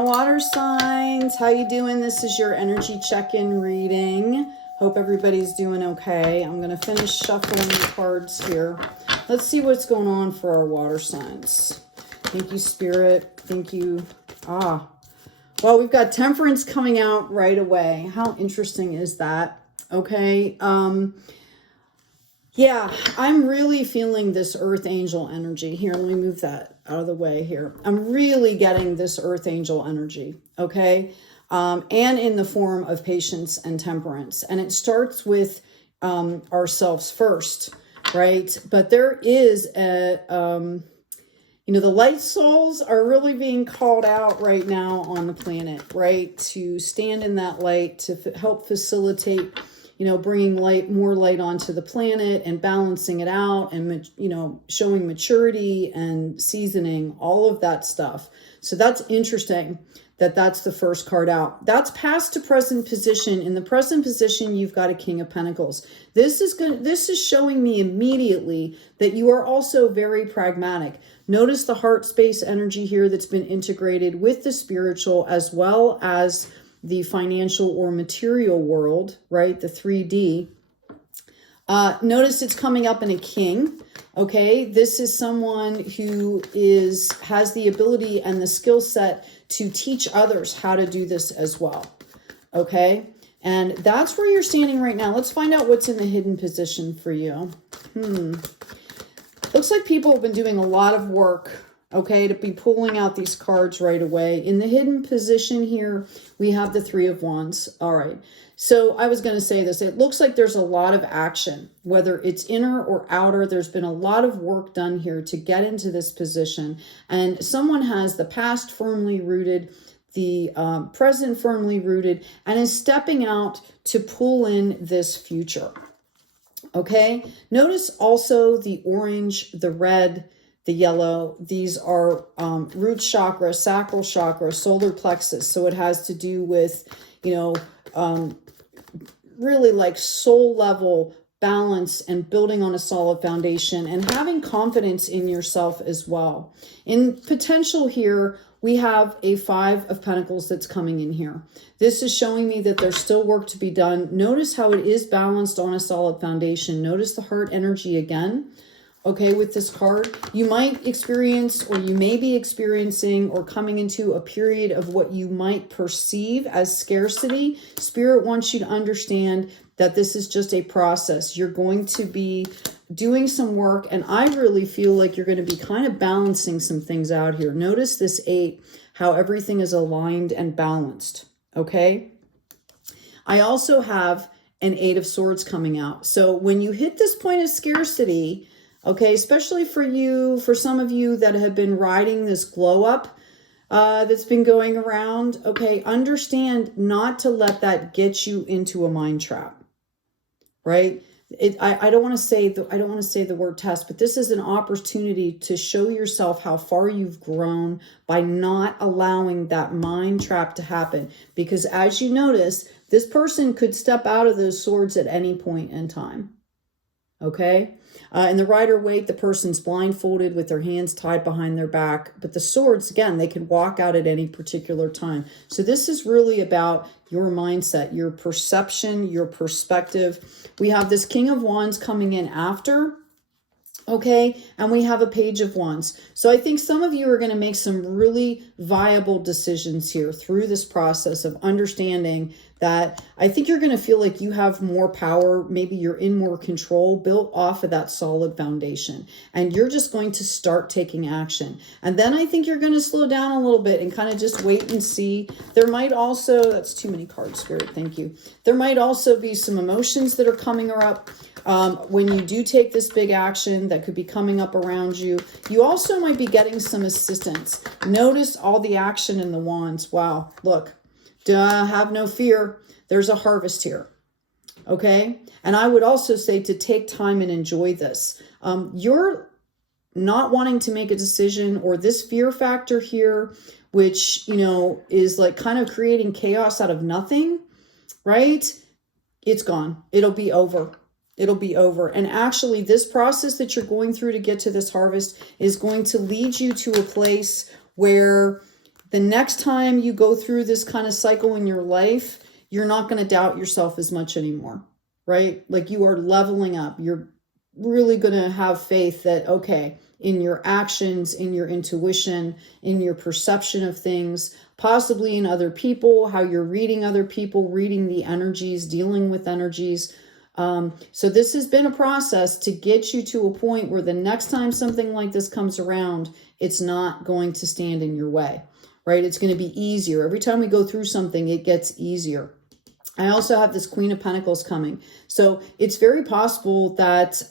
now, water signs, how you doing? This is your energy check-in reading. Hope everybody's doing okay. I'm going to finish shuffling the cards here. Let's see what's going on for our water signs. Thank you, Spirit. Thank you. Well, we've got Temperance coming out right away. How interesting is that? Okay. Yeah, I'm really feeling this Earth Angel energy. Here, let me move that out of the way here. I'm really getting this Earth Angel energy, okay? And in the form of patience and temperance. And it starts with ourselves first, right? But there is a, the light souls are really being called out right now on the planet, right? To stand in that light, to help facilitate bringing more light onto the planet and balancing it out and, showing maturity and seasoning, all of that stuff. So that's interesting that that's the first card out. That's past to present position. In the present position, you've got a King of Pentacles. This is showing me immediately that you are also very pragmatic. Notice the heart space energy here that's been integrated with the spiritual as well as the financial or material world, right? The 3D. Notice it's coming up in a king. Okay, this is someone who has the ability and the skill set to teach others how to do this as well. Okay, and that's where you're standing right now. Let's find out what's in the hidden position for you. Looks like people have been doing a lot of work, okay, to be pulling out these cards right away. In the hidden position here, we have the Three of Wands. All right. So I was going to say this. It looks like there's a lot of action, whether it's inner or outer. There's been a lot of work done here to get into this position. And someone has the past firmly rooted, the present firmly rooted, and is stepping out to pull in this future. Okay. Notice also the orange, the red, the yellow. These are root chakra, sacral chakra, solar plexus. So it has to do with, really like soul level balance and building on a solid foundation and having confidence in yourself as well. In potential here, we have a Five of Pentacles that's coming in here. This is showing me that there's still work to be done. Notice how it is balanced on a solid foundation. Notice the heart energy again. Okay, with this card, you might experience, or you may be experiencing, or coming into a period of what you might perceive as scarcity. Spirit wants you to understand that this is just a process. You're going to be doing some work, and I really feel like you're going to be kind of balancing some things out here. Notice this 8, how everything is aligned and balanced, okay? I also have an 8 of Swords coming out. So when you hit this point of scarcity, okay, especially for some of you that have been riding this glow up that's been going around, okay, understand not to let that get you into a mind trap, right? I don't want to say the word test, but this is an opportunity to show yourself how far you've grown by not allowing that mind trap to happen. Because as you notice, this person could step out of those swords at any point in time. Okay. In the Rider-Waite, the person's blindfolded with their hands tied behind their back. But the swords, again, they can walk out at any particular time. So this is really about your mindset, your perception, your perspective. We have this King of Wands coming in after. Okay, and we have a Page of Wands. So I think some of you are going to make some really viable decisions here through this process of understanding that I think you're going to feel like you have more power. Maybe you're in more control built off of that solid foundation. And you're just going to start taking action. And then I think you're going to slow down a little bit and kind of just wait and see. There might also, that's too many cards, Spirit, thank you. There might also be some emotions that are coming up. When you do take this big action that could be coming up around you, you also might be getting some assistance. Notice all the action in the wands. Wow, look, have no fear. There's a harvest here. Okay. And I would also say to take time and enjoy this. You're not wanting to make a decision, or this fear factor here, which, is like kind of creating chaos out of nothing, right? It's gone. It'll be over. It'll be over. And actually, this process that you're going through to get to this harvest is going to lead you to a place where the next time you go through this kind of cycle in your life, you're not going to doubt yourself as much anymore, right? Like you are leveling up. You're really going to have faith that, okay, in your actions, in your intuition, in your perception of things, possibly in other people, how you're reading other people, reading the energies, dealing with energies. So this has been a process to get you to a point where the next time something like this comes around, it's not going to stand in your way, right? It's going to be easier. Every time we go through something, it gets easier. I also have this Queen of Pentacles coming. So it's very possible that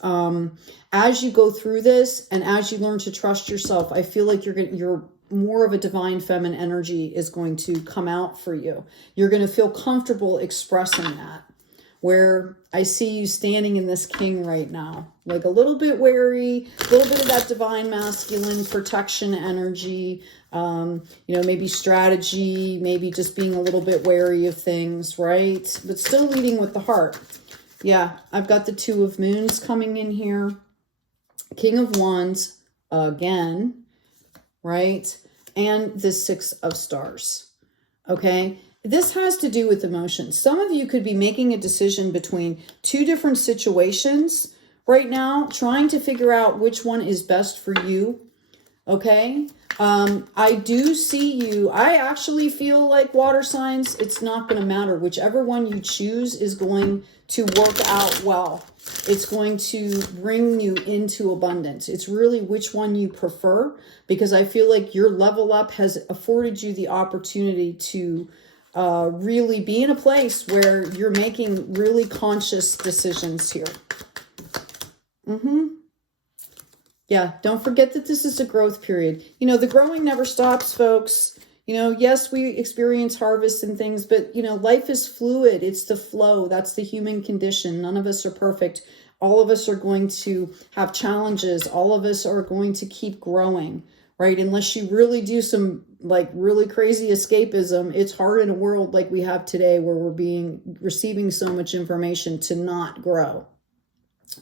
as you go through this and as you learn to trust yourself, I feel like you're more of a divine feminine energy is going to come out for you. You're going to feel comfortable expressing that. Where I see you standing in this king right now, like a little bit wary, a little bit of that divine masculine protection energy, maybe strategy, maybe just being a little bit wary of things, right? But still leading with the heart. Yeah, I've got the Two of Moons coming in here. King of Wands again, right? And the Six of Stars, okay? This has to do with emotions. Some of you could be making a decision between two different situations right now, trying to figure out which one is best for you, okay? I do see you. I actually feel like water signs, it's not going to matter. Whichever one you choose is going to work out well. It's going to bring you into abundance. It's really which one you prefer, because I feel like your level up has afforded you the opportunity to really be in a place where you're making really conscious decisions here. Yeah, don't forget that this is a growth period. You know, the growing never stops, folks. You know, yes, we experience harvests and things, but, you know, life is fluid. It's the flow. That's the human condition. None of us are perfect. All of us are going to have challenges. All of us are going to keep growing, right? Unless you really do some like really crazy escapism, it's hard in a world like we have today where we're receiving so much information to not grow.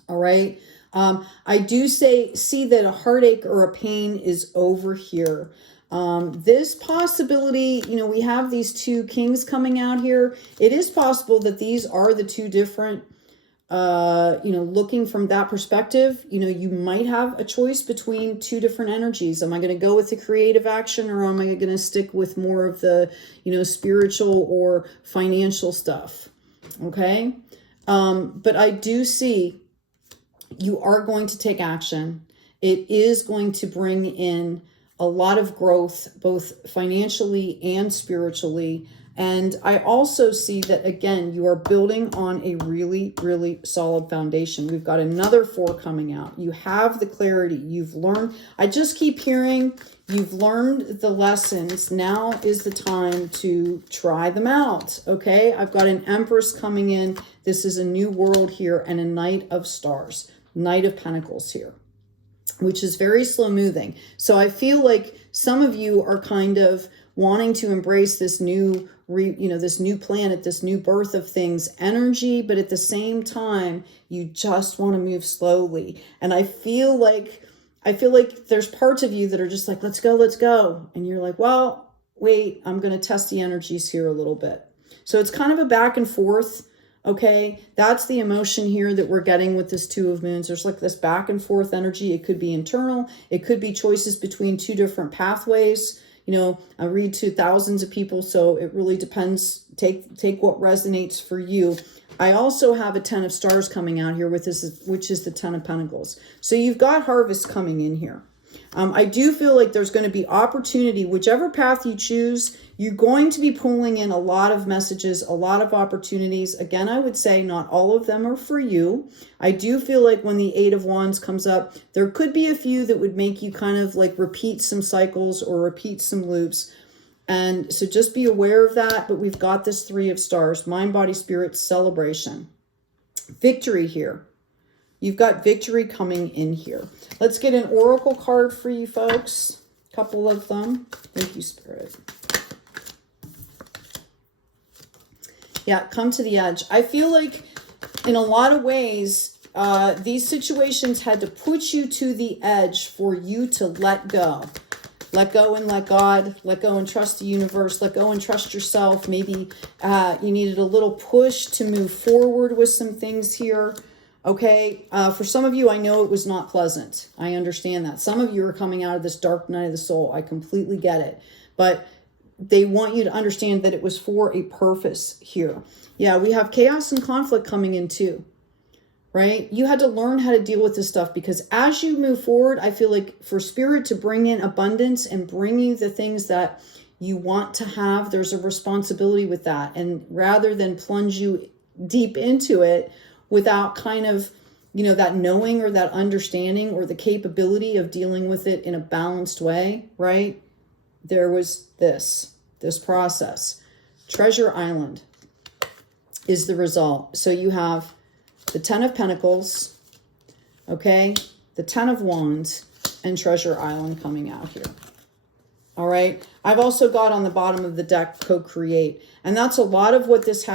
All right. I do see that a heartache or a pain is over here. This possibility, you know, we have these two kings coming out here. It is possible that these are the two different, looking from that perspective, you know, you might have a choice between two different energies. Am I going to go with the creative action, or am I going to stick with more of the, you know, spiritual or financial stuff? Okay. But I do see you are going to take action. It is going to bring in a lot of growth, both financially and spiritually. And I also see that, again, you are building on a really, really solid foundation. We've got another 4 coming out. You have the clarity. You've learned. I just keep hearing you've learned the lessons. Now is the time to try them out. Okay. I've got an Empress coming in. This is a new world here, and a Knight of Stars, Knight of Pentacles here, which is very slow moving. So I feel like some of you are kind of wanting to embrace this new, this new planet, this new birth of things energy, but at the same time, you just want to move slowly. And I feel like there's parts of you that are just like, let's go. And you're like, well, wait, I'm going to test the energies here a little bit. So it's kind of a back and forth. Okay, that's the emotion here that we're getting with this Two of Moons. There's like this back and forth energy. It could be internal. It could be choices between two different pathways. You know, I read to thousands of people, so it really depends. Take what resonates for you. I also have a 10 of Stars coming out here with this, which is the 10 of Pentacles. So you've got harvest coming in here. I do feel like there's going to be opportunity. Whichever path you choose, you're going to be pulling in a lot of messages, a lot of opportunities. Again, I would say not all of them are for you. I do feel like when the 8 of Wands comes up, there could be a few that would make you kind of like repeat some cycles or repeat some loops. And so just be aware of that. But we've got this 3 of Stars, mind, body, spirit, celebration, victory here. You've got victory coming in here. Let's get an oracle card for you folks. A couple of them. Thank you, Spirit. Yeah, come to the edge. I feel like in a lot of ways, these situations had to put you to the edge for you to let go. let go and let God, let go and trust the universe, let go and trust yourself. Maybe you needed a little push to move forward with some things here. Okay, for some of you, I know it was not pleasant. I understand that. Some of you are coming out of this dark night of the soul. I completely get it. But they want you to understand that it was for a purpose here. Yeah, we have chaos and conflict coming in too, right? You had to learn how to deal with this stuff, because as you move forward, I feel like for spirit to bring in abundance and bring you the things that you want to have, there's a responsibility with that. And rather than plunge you deep into it without kind of, you know, that knowing or that understanding or the capability of dealing with it in a balanced way, right? There was this process. Treasure Island is the result. So you have the 10 of Pentacles, okay, the 10 of Wands, and Treasure Island coming out here. All right. I've also got on the bottom of the deck co-create. And that's a lot of what this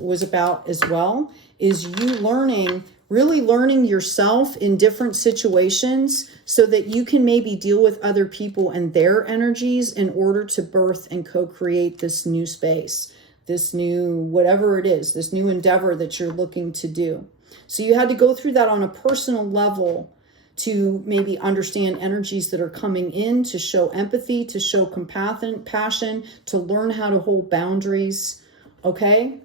was about as well, is you learning, really learning yourself in different situations so that you can maybe deal with other people and their energies in order to birth and co-create this new space, this new, whatever it is, this new endeavor that you're looking to do. So you had to go through that on a personal level to maybe understand energies that are coming in, to show empathy, to show compassion, to learn how to hold boundaries. Okay,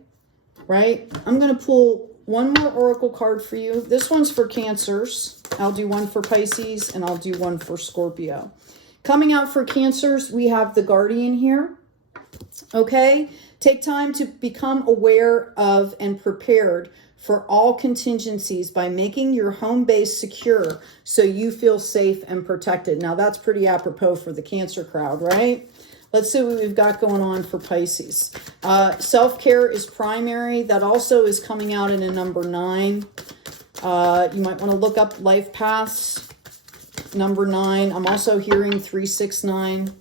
right? I'm going to pull one more oracle card for you. This one's for Cancers. I'll do one for Pisces, and I'll do one for Scorpio. Coming out for Cancers, we have the Guardian here. Okay, take time to become aware of and prepared for all contingencies by making your home base secure so you feel safe and protected. Now that's pretty apropos for the Cancer crowd, right? Let's see what we've got going on for Pisces. Self-care is primary. That also is coming out in a number 9. You might want to look up life paths, number 9. I'm also hearing 369.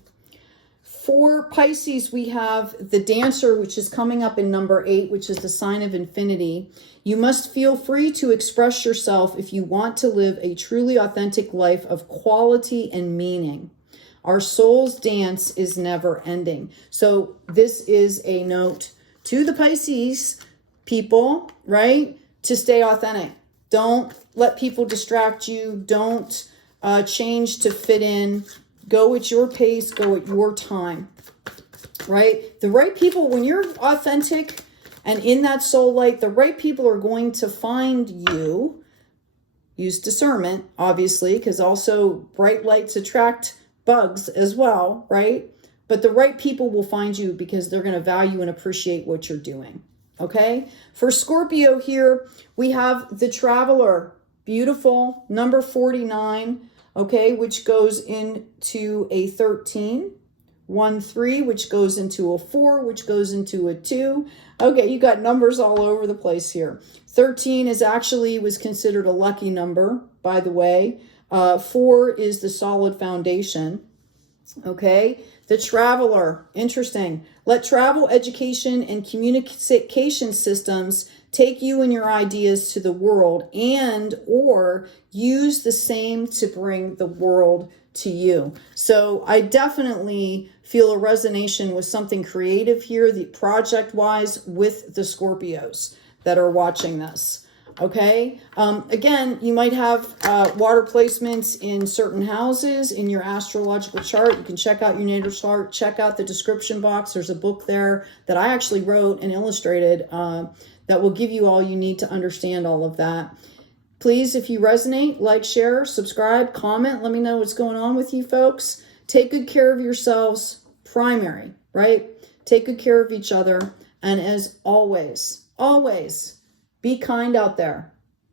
For Pisces, we have the Dancer, which is coming up in number 8, which is the sign of infinity. You must feel free to express yourself if you want to live a truly authentic life of quality and meaning. Our soul's dance is never ending. So this is a note to the Pisces people, right? To stay authentic. Don't let people distract you. Don't change to fit in. Go at your pace, go at your time, right? The right people, when you're authentic and in that soul light, the right people are going to find you. Use discernment, obviously, because also bright lights attract bugs as well, right? But the right people will find you because they're going to value and appreciate what you're doing, okay? For Scorpio here, we have the Traveler, beautiful, number 49, okay, which goes into a 13, 1, 3, which goes into a 4, which goes into a 2. Okay, you got numbers all over the place here. 13 was considered a lucky number, by the way. 4 is the solid foundation. Okay, the Traveler, interesting. Let travel, education, and communication systems take you and your ideas to the world, and or use the same to bring the world to you. So I definitely feel a resonation with something creative here, the project-wise, with the Scorpios that are watching this. Okay, again, you might have water placements in certain houses in your astrological chart. You can check out your natal chart, check out the description box. There's a book there that I actually wrote and illustrated that will give you all you need to understand all of that. Please, if you resonate, like, share, subscribe, comment. Let me know what's going on with you folks. Take good care of yourselves, primary, right? Take good care of each other. And as always, always, be kind out there.